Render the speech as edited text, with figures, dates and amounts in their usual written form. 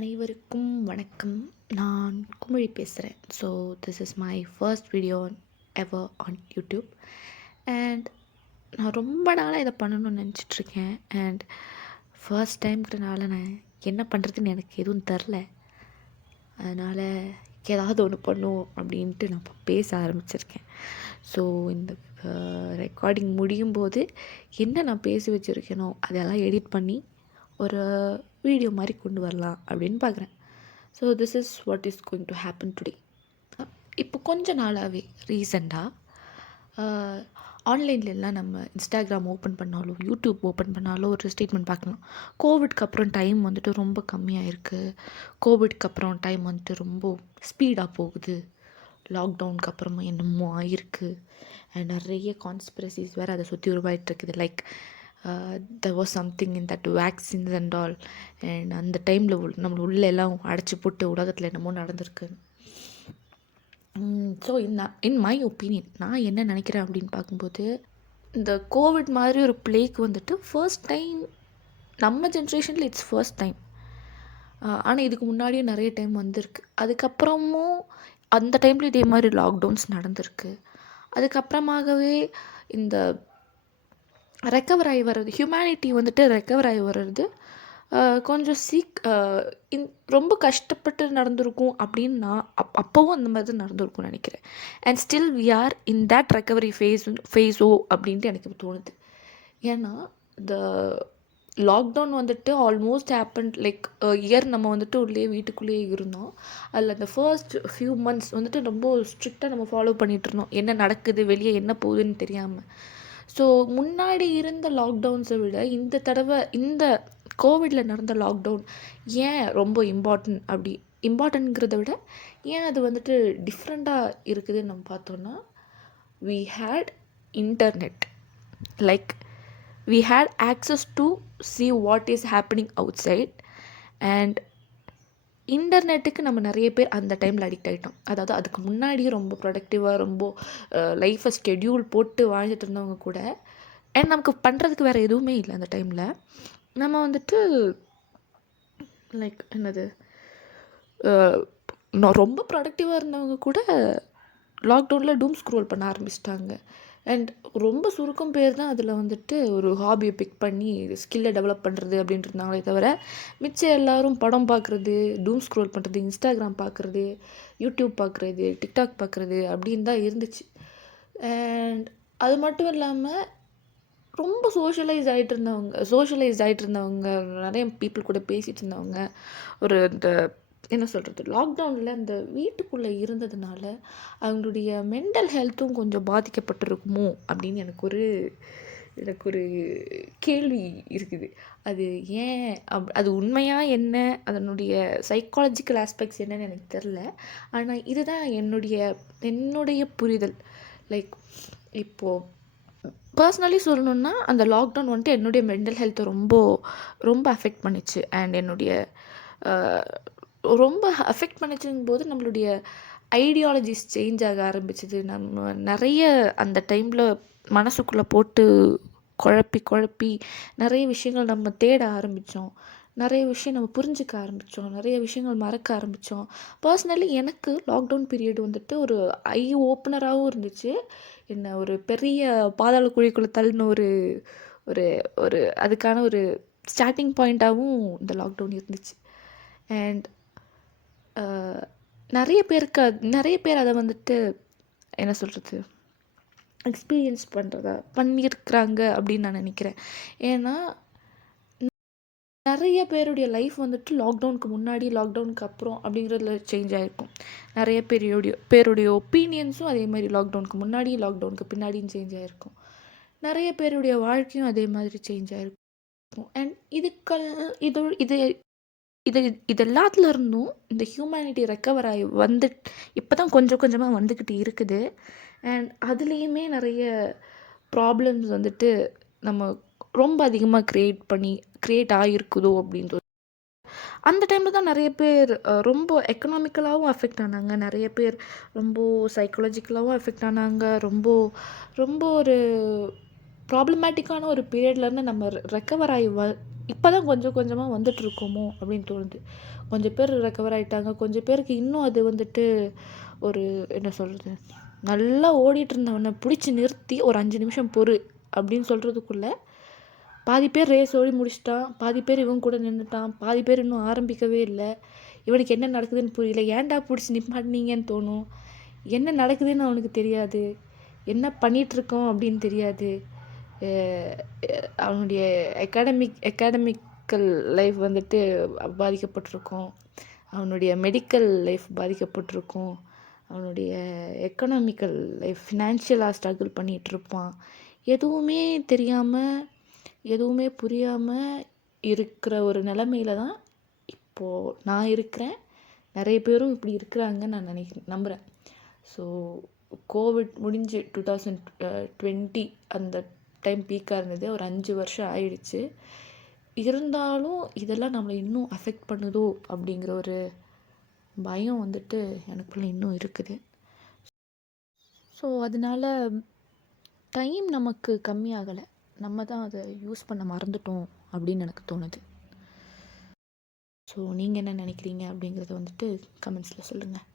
அனைவருக்கும் வணக்கம். நான் குமரி பேசுகிறேன். So this is my first video ever on YouTube. And நான் ரொம்ப நாளாக இதை பண்ணணும்னு நினச்சிட்ருக்கேன். அண்ட் ஃபர்ஸ்ட் டைம்ங்கிறனால நான் என்ன பண்ணுறதுன்னு எனக்கு எதுவும் தெரில. அதனால் ஏதாவது ஒன்று பண்ணுவோம் அப்படின்ட்டு நான் இப்போ பேச ஆரம்பிச்சிருக்கேன். ஸோ இந்த ரெக்கார்டிங் முடியும் போது என்ன நான் பேசி வச்சுருக்கேனோ அதெல்லாம் எடிட் பண்ணி ஒரு வீடியோ மாதிரி கொண்டு வரலாம் அப்படின்னு பார்க்குறேன். So this is what is going to happen today. இப்போ கொஞ்ச நாளாகவே ரீசெண்டாக ஆன்லைன்லலாம் நம்ம இன்ஸ்டாகிராம் ஓப்பன் பண்ணாலும் யூடியூப் ஓப்பன் பண்ணாலும் ஒரு ஸ்டேட்மெண்ட் பார்க்கலாம். கோவிட்க்கு அப்புறம் டைம் வந்துட்டு ரொம்ப கம்மியாக இருக்குது, கோவிட்க்கு அப்புறம் டைம் வந்துட்டு ரொம்ப ஸ்பீடாக போகுது, லாக்டவுனுக்கு அப்புறமா என்னமோ ஆயிருக்கு, நிறைய கான்ஸ்பிரசிஸ் வேறு அதை சுற்றி உருவாயிட்ருக்குது. Like there was something in that vaccines and all, and அந்த டைமில் நம்மளை உள்ளெல்லாம் அடைச்சி போட்டு உலகத்தில் என்னமோ நடந்திருக்கு. ஸோ இன் மை ஒப்பீனியன் நான் என்ன நினைக்கிறேன் அப்படின்னு பார்க்கும்போது, இந்த கோவிட் மாதிரி ஒரு பிளேக்கு வந்துட்டு ஃபர்ஸ்ட் டைம் நம்ம ஜென்ரேஷனில் இட்ஸ் ஃபர்ஸ்ட் டைம். ஆனால் இதுக்கு முன்னாடியே நிறைய டைம் வந்திருக்கு. அதுக்கப்புறமும் அந்த டைமில் இதே மாதிரி லாக்டவுன்ஸ் நடந்திருக்கு. அதுக்கப்புறமாகவே இந்த ரெக்கவர் ஆகி வர்றது, ஹியூமனிட்டி வந்துட்டு ரெக்கவர் ஆகி வர்றது கொஞ்சம் ரொம்ப கஷ்டப்பட்டு நடந்திருக்கும் அப்படின்னு நான் அப்போவும் அந்த மாதிரி தான் நடந்திருக்கும்னு நினைக்கிறேன். And still we are in that recovery ஃபேஸோ அப்படின்ட்டு எனக்கு தோணுது. ஏன்னா இந்த லாக்டவுன் வந்துட்டு ஆல்மோஸ்ட் ஹேப்பன் லைக் இயர் நம்ம வந்துட்டு வீட்டுக்குள்ளேயே இருந்தோம். அதில் அந்த ஃபர்ஸ்ட் ஃபியூ மந்த்ஸ் வந்துட்டு ரொம்ப ஸ்ட்ரிக்டாக நம்ம ஃபாலோ பண்ணிகிட்டு இருந்தோம், என்ன நடக்குது வெளியே என்ன போகுதுன்னு தெரியாமல். ஸோ முன்னாடி இருந்த லாக்டவுன்ஸை விட இந்த தடவை இந்த கோவிடில் நடந்த லாக்டவுன் ஏன் ரொம்ப இம்பார்ட்டன்ட்ங்கிறத விட ஏன் அது வந்துட்டு டிஃப்ரெண்ட்டாக இருக்குதுன்னு நம்ம பார்த்தோன்னா, we had internet, like we had access to see what is happening outside. And இன்டர்நெட்டுக்கு நம்ம நிறைய பேர் அந்த டைமில் அடிக்ட் ஆகிட்டோம். அதாவது அதுக்கு முன்னாடியே ரொம்ப ப்ரொடக்டிவாக ரொம்ப லைஃப்பை ஸ்கெடியூல் போட்டு வாழ்ந்துட்டு இருந்தவங்க கூட, அண்ட் நமக்கு பண்ணுறதுக்கு வேறு எதுவுமே இல்லை அந்த டைமில். நம்ம வந்துட்டு லைக் என்னது ரொம்ப ப்ரொடக்டிவாக இருந்தவங்க கூட லாக்டவுனில் டூம் ஸ்க்ரோல் பண்ண ஆரம்பிச்சிட்டாங்க. அண்ட் ரொம்ப சுருக்கம் பேர் தான் அதில் வந்துட்டு ஒரு ஹாபியை பிக் பண்ணி ஸ்கில்லை டெவலப் பண்ணுறது அப்படின்ட்டு இருந்தாங்களே தவிர, மிச்சம் எல்லோரும் படம் பார்க்குறது, டூம் ஸ்க்ரோல் பண்ணுறது, இன்ஸ்டாகிராம் பார்க்குறது, யூடியூப் பார்க்குறது, டிக்டாக் பார்க்குறது அப்படின்னு தான் இருந்துச்சு. அண்ட் அது மட்டும் இல்லாமல் ரொம்ப சோஷியலைஸ் ஆகிட்டு இருந்தவங்க நிறைய பீப்புள் கூட பேசிகிட்டு இருந்தவங்க, ஒரு இந்த என்ன சொல்கிறது, லாக்டவுனில் அந்த வீட்டுக்குள்ளே இருந்ததுனால அவங்களுடைய மென்டல் ஹெல்த்தும் கொஞ்சம் பாதிக்கப்பட்டிருக்குமோ அப்படின்னு எனக்கு ஒரு கேள்வி இருக்குது. அது ஏன் அது உண்மையாக என்ன, அதனுடைய சைக்காலஜிக்கல் ஆஸ்பெக்ட்ஸ் என்னன்னு எனக்கு தெரில. ஆனால் இதுதான் என்னுடைய புரிதல். லைக் இப்போது பர்சனலி சொல்லணுன்னா, அந்த லாக்டவுன் வந்துட்டு என்னுடைய மென்டல் ஹெல்த்தை ரொம்ப ரொம்ப அஃபெக்ட் பண்ணிச்சு. அண்ட் என்னுடைய ரொம்ப அஃபெக்ட் பண்ணிச்சுங்கும்போது நம்மளுடைய ஐடியாலஜிஸ் சேஞ்ச் ஆக ஆரம்பிச்சிது. நம்ம நிறைய அந்த டைமில் மனசுக்குள்ளே போட்டு குழப்பி நிறைய விஷயங்கள் நம்ம தேட ஆரம்பித்தோம், நிறைய விஷயம் நம்ம புரிஞ்சிக்க ஆரம்பித்தோம், நிறைய விஷயங்கள் மறக்க ஆரம்பித்தோம். பர்சனலி எனக்கு லாக்டவுன் பீரியட் வந்துட்டு ஒரு ஐ ஓப்பனராகவும் இருந்துச்சு. என்ன ஒரு பெரிய பாதாள குழிக்குள்ளே தள்ளின ஒரு ஒரு ஒரு அதுக்கான ஒரு ஸ்டார்டிங் பாயிண்ட்டாகவும் இந்த லாக்டவுன் இருந்துச்சு. அண்ட் நிறைய பேர் அதை வந்துட்டு என்ன சொல்கிறது, எக்ஸ்பீரியன்ஸ் பண்ணியிருக்கிறாங்க அப்படின்னு நான் நினைக்கிறேன். ஏன்னா நிறைய பேருடைய லைஃப் வந்துட்டு லாக்டவுனுக்கு முன்னாடி லாக்டவுனுக்கு அப்புறம் அப்படிங்கிறதுல சேஞ்ச் ஆகிருக்கும். நிறைய பேருடைய ஒப்பீனியன்ஸும் அதே மாதிரி லாக்டவுனுக்கு முன்னாடி லாக்டவுனுக்கு பின்னாடியும் சேஞ்ச் ஆகிருக்கும். நிறைய பேருடைய வாழ்க்கையும் அதே மாதிரி சேஞ்ச் ஆகிருக்கும். அண்ட் இது எல்லாத்துல இருந்தும் இந்த ஹியூமனிட்டி ரெக்கவர் ஆகி இப்போ தான் கொஞ்சம் கொஞ்சமாக வந்துக்கிட்டு இருக்குது. அண்ட் அதுலேயுமே நிறைய ப்ராப்ளம்ஸ் வந்துட்டு நம்ம ரொம்ப அதிகமாக க்ரியேட் ஆகிருக்குதோ அப்படின்றது. அந்த டைமில் தான் நிறைய பேர் ரொம்ப எக்கனாமிக்கலாகவும் அஃபெக்ட் ஆனாங்க, நிறைய பேர் ரொம்ப சைக்காலஜிக்கலாகவும் அஃபெக்ட் ஆனாங்க. ரொம்ப ரொம்ப ஒரு ப்ராப்ளமேட்டிக்கான ஒரு பீரியட்லேருந்து நம்ம ரெக்கவர் ஆகி இப்போ தான் கொஞ்சம் கொஞ்சமாக வந்துட்டுருக்கோமோ அப்படின்னு தோணுது. கொஞ்சம் பேர் ரெக்கவர் ஆகிட்டாங்க, கொஞ்சம் பேருக்கு இன்னும் அது வந்துட்டு ஒரு என்ன சொல்கிறது, நல்லா ஓடிட்டு இருந்தவனை பிடிச்சி நிறுத்தி ஒரு 5 நிமிஷம் பொறு அப்படின்னு சொல்கிறதுக்குள்ளே பாதி பேர் ரேஸ் ஓடி முடிச்சிட்டான், பாதி பேர் இவன் கூட நின்றுட்டான், பாதி பேர் இன்னும் ஆரம்பிக்கவே இல்லை. இவனுக்கு என்ன நடக்குதுன்னு புரியல, ஏன்டா பிடிச்சி நிப்பாட்டினீங்கன்னு தோணும். என்ன நடக்குதுன்னு அவனுக்கு தெரியாது, என்ன பண்ணிகிட்ருக்கோம் அப்படின்னு தெரியாது. அவனுடைய அகாடமிக்கல் லைஃப் வந்துட்டு பாதிக்கப்பட்டிருக்கும், அவனுடைய மெடிக்கல் லைஃப் பாதிக்கப்பட்டிருக்கும், அவனுடைய எக்கனாமிக்கல் லைஃப் ஃபினான்ஷியலாக ஸ்ட்ரகிள் பண்ணிகிட்ருப்பான். எதுவுமே தெரியாமல் எதுவுமே புரியாமல் இருக்கிற ஒரு நிலமையில தான் இப்போது நான் இருக்கிறேன். நிறைய பேரும் இப்படி இருக்கிறாங்கன்னு நான் நம்புகிறேன். ஸோ கோவிட் முடிஞ்சு 2020 அந்த டைம் பீக்காக இருந்தது. ஒரு 5 வருஷம் ஆயிடுச்சு. இருந்தாலும் இதெல்லாம் நம்மளை இன்னும் அஃபெக்ட் பண்ணுதோ அப்படிங்கிற ஒரு பயம் வந்துட்டு எனக்குள்ள இன்னும் இருக்குது. ஸோ அதனால டைம் நமக்கு கம்மியாகலை, நம்ம தான் அதை யூஸ் பண்ண மறந்துட்டோம் அப்படின்னு எனக்கு தோணுது. ஸோ நீங்கள் என்ன நினைக்கிறீங்க அப்படிங்கிறத வந்துட்டு கமெண்ட்ஸில் சொல்லுங்கள்.